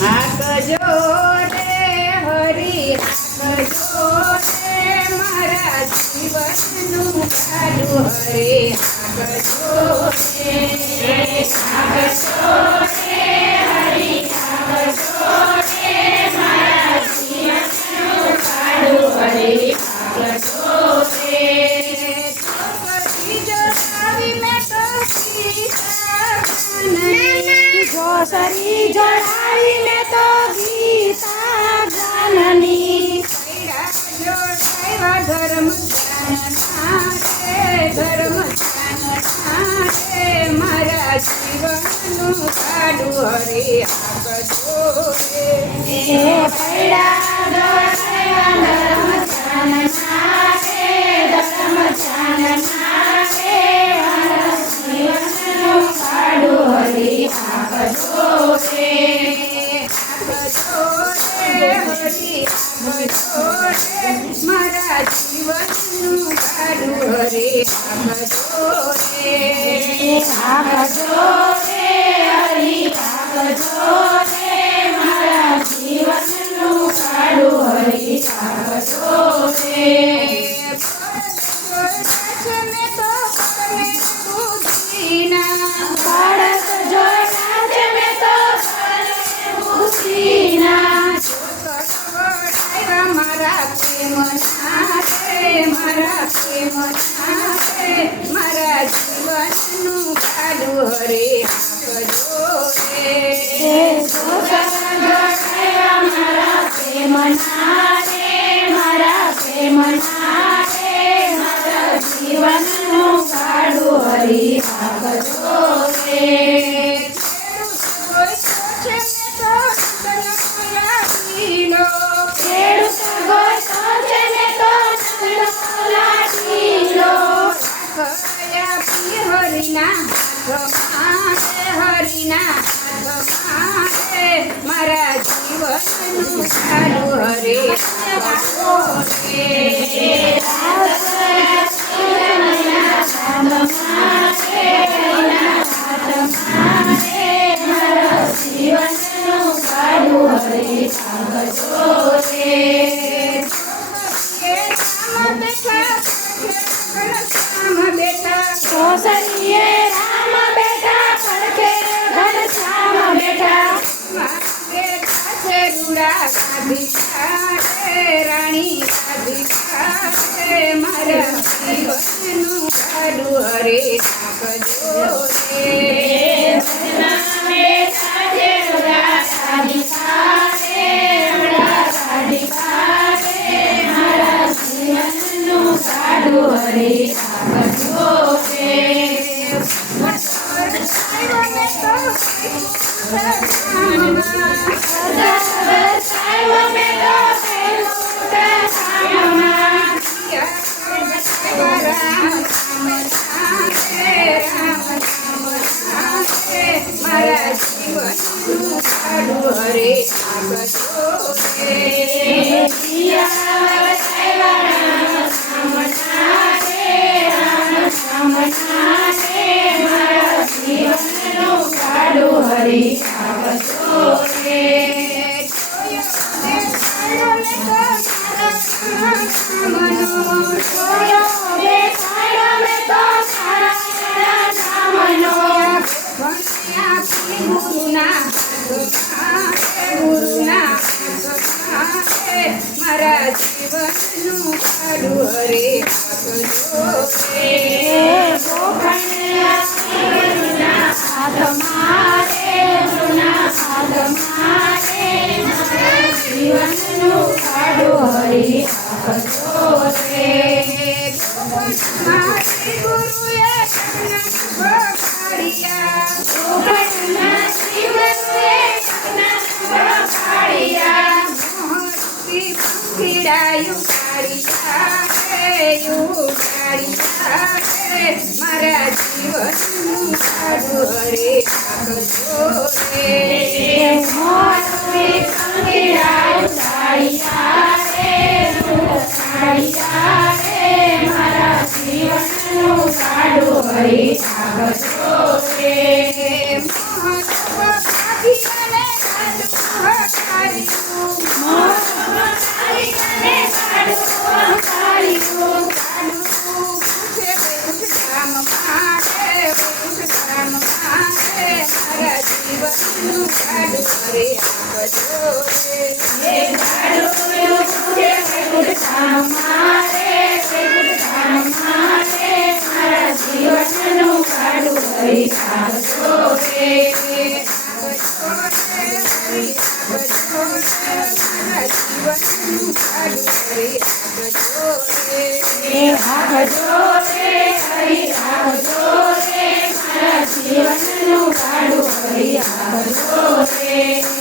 હાકજો રે હરી હાકજો રે મારા જીવનનું ગાડું હરે હાકજો રે હાકજો રે હરી હાકજો રે મારા જીવનનું ગાડું હરે હાકજો રે જોસરી જણાવીને તો ગીતા જ્ઞાનની ધર્મ મારા જીવનનું કાઢું હરે હાકજો રે મારા જીવનનું ગાડું હરે હાકજો રે હાકજો રે હરી હાકજો રે મારા જીવનનું કાઢું હરી હાકજો રે બાળક જોયા છે મેં તો ખુશીના મારા જીવનનું કાઢું હરે હાકજો રે મારા પ્રેમના રે મારા પ્રેમના રે મારા જીવનનું કાઢું હરી હાકજો રે મારા જીવનનું કાઢું હરે હાકજો સોસરીએ રામ બેઠા પડખે ઘનશ્યામ બેઠા રાણી મારા જીવનનું ગાડું હરે હાકજો રે હરે હાકજો રે મારા જીવનનું કાઢું હરે હાકજો રે હરી હાકજો રે મારા જીવનનું કાઢું હરે હાકજો રે જીવનનું કાઢું હરી હાકજો રે ગુરુએ મારા જીવનનું કાઢું હરે હાકજો રે મારે વૈકુંઠ ધામ મારે મારા જીવનનું ગાડું હરે આપજો રે હે ગાડું પૂરે વૈકુંઠ ધામ મારે વૈકુંઠ ધામ મારે મારા જીવનનું ગાડું હરી આપજો રે આપજો રે હરી આપજો રે મારા જીવનનું ગાડું હરે આપજો રે હે આપજો રે હરી આપજો રે મારા જીવનનું ગાડું હરી આપજો રે